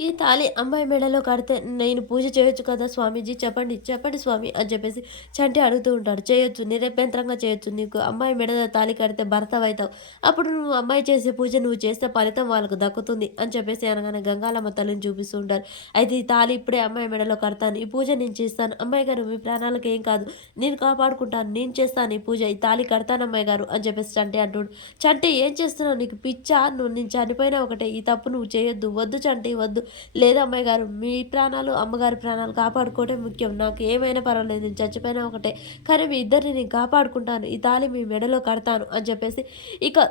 ఈ తాళి అమ్మాయి మెడలో కడితే నేను పూజ చేయొచ్చు కదా స్వామీజీ చెప్పండి, చెప్పండి స్వామి అని చెప్పేసి చంటి అడుగుతూ ఉంటాడు. చేయొచ్చు, నిరభ్యంతరంగా చేయొచ్చు. నీకు అమ్మాయి మెడలో తాళి కడితే భర్తవైతావు. అప్పుడు నువ్వు అమ్మాయి చేసే పూజ నువ్వు చేస్తే ఫలితం వాళ్ళకు దక్కుతుంది అని చెప్పేసి అనగానే గంగాలమ్మ తల్లిని చూపిస్తూ ఉంటారు. అయితే ఈ తాళి ఇప్పుడే అమ్మాయి మెడలో కడతాను. ఈ పూజ నేను చేస్తాను. అమ్మాయి గారు మీ ప్రాణాలకు ఏం కాదు. నేను కాపాడుకుంటాను. నేను చేస్తాను ఈ పూజ. ఈ తాళి కడతాను అమ్మాయి గారు అని చెప్పేసి చంటి అంటుండు. చంటి ఏం చేస్తున్నావు? నీకు పిచ్చా? నువ్వు నేను చనిపోయినా ఒకటే. ఈ తప్పు నువ్వు చేయొద్దు. వద్దు చంటి వద్దు. లేదు అమ్మాయి గారు, మీ ప్రాణాలు, అమ్మగారి ప్రాణాలు కాపాడుకోవడం ముఖ్యం. నాకు ఏమైనా పర్వాలేదు. నేను చచ్చిపోయినా ఒకటే. కానీ మీ ఇద్దరిని నేను కాపాడుకుంటాను. ఈ తాళి మీ మెడలో కడతాను అని చెప్పేసి ఇక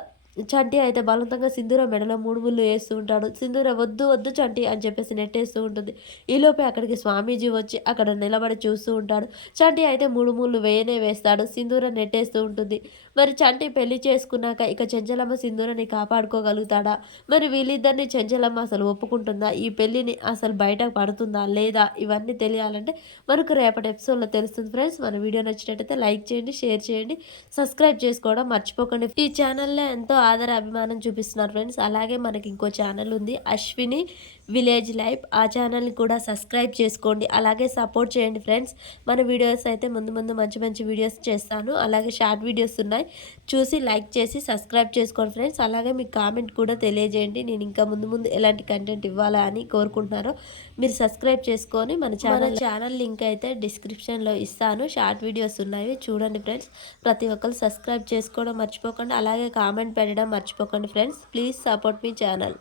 చంటి అయితే బలవంతంగా సింధూర మెడలో 3 ముళ్ళు ఏస్తూ ఉంటాడు. సింధూర వద్దు వద్దు చంటి అని చెప్పేసి నెట్టేస్తూ ఉంటుంది. ఈలోపే అక్కడికి స్వామీజీ వచ్చి అక్కడ నిలబడి చూస్తూ ఉంటాడు. చంటి అయితే 3 ముళ్ళు వేయనే వేస్తాడు. సింధూర నెట్టేస్తూ ఉంటుంది. మరి చంటి పెళ్లి చేసుకున్నాక ఇక చెంచలమ్మ సింధూరని కాపాడుకోగలుగుతాడా? మరి వీళ్ళిద్దరిని చెంచలమ్మ అసలు ఒప్పుకుంటుందా? ఈ పెళ్లిని అసలు బయట పడుతుందా లేదా? ఇవన్నీ తెలియాలంటే మనకు రేపటి ఎపిసోడ్‌లో తెలుస్తుంది ఫ్రెండ్స్. మన వీడియో నచ్చినట్టయితే లైక్ చేయండి, షేర్ చేయండి, సబ్స్క్రైబ్ చేసుకోవడం మర్చిపోకండి. ఈ ఛానల్‌లో ఎంతో ఆదర అభిమానం చూపిస్తున్నారు ఫ్రెండ్స్. అలాగే మనకి ఇంకో ఛానల్ ఉంది, అశ్విని విలేజ్ లైఫ్. ఆ ఛానల్‌ని కూడా సబ్స్క్రైబ్ చేసుకోండి. అలాగే సపోర్ట్ చేయండి ఫ్రెండ్స్. మన వీడియోస్ అయితే ముందు ముందు మంచి మంచి వీడియోస్ చేస్తాను. అలాగే షార్ట్ వీడియోస్ ఉన్నాయి. చూసి లైక్ చేసి సబ్స్క్రైబ్ చేసుకోండి ఫ్రెండ్స్. అలాగే మీ కామెంట్ కూడా తెలియజేయండి. నేను ఇంకా ముందు ముందు ఎలాంటి కంటెంట్ ఇవ్వాలా అని కోరుకుంటున్నారో మీరు సబ్స్క్రైబ్ చేసుకొని మన ఛానల్ లింక్ అయితే డిస్క్రిప్షన్‌లో ఇస్తాను. షార్ట్ వీడియోస్ ఉన్నాయి చూడండి ఫ్రెండ్స్. ప్రతి ఒక్కరు సబ్స్క్రైబ్ చేసుకోవడం మర్చిపోకండి. అలాగే కామెంట్ పెట్టడం మర్చిపోకండి friends. Please support me channel.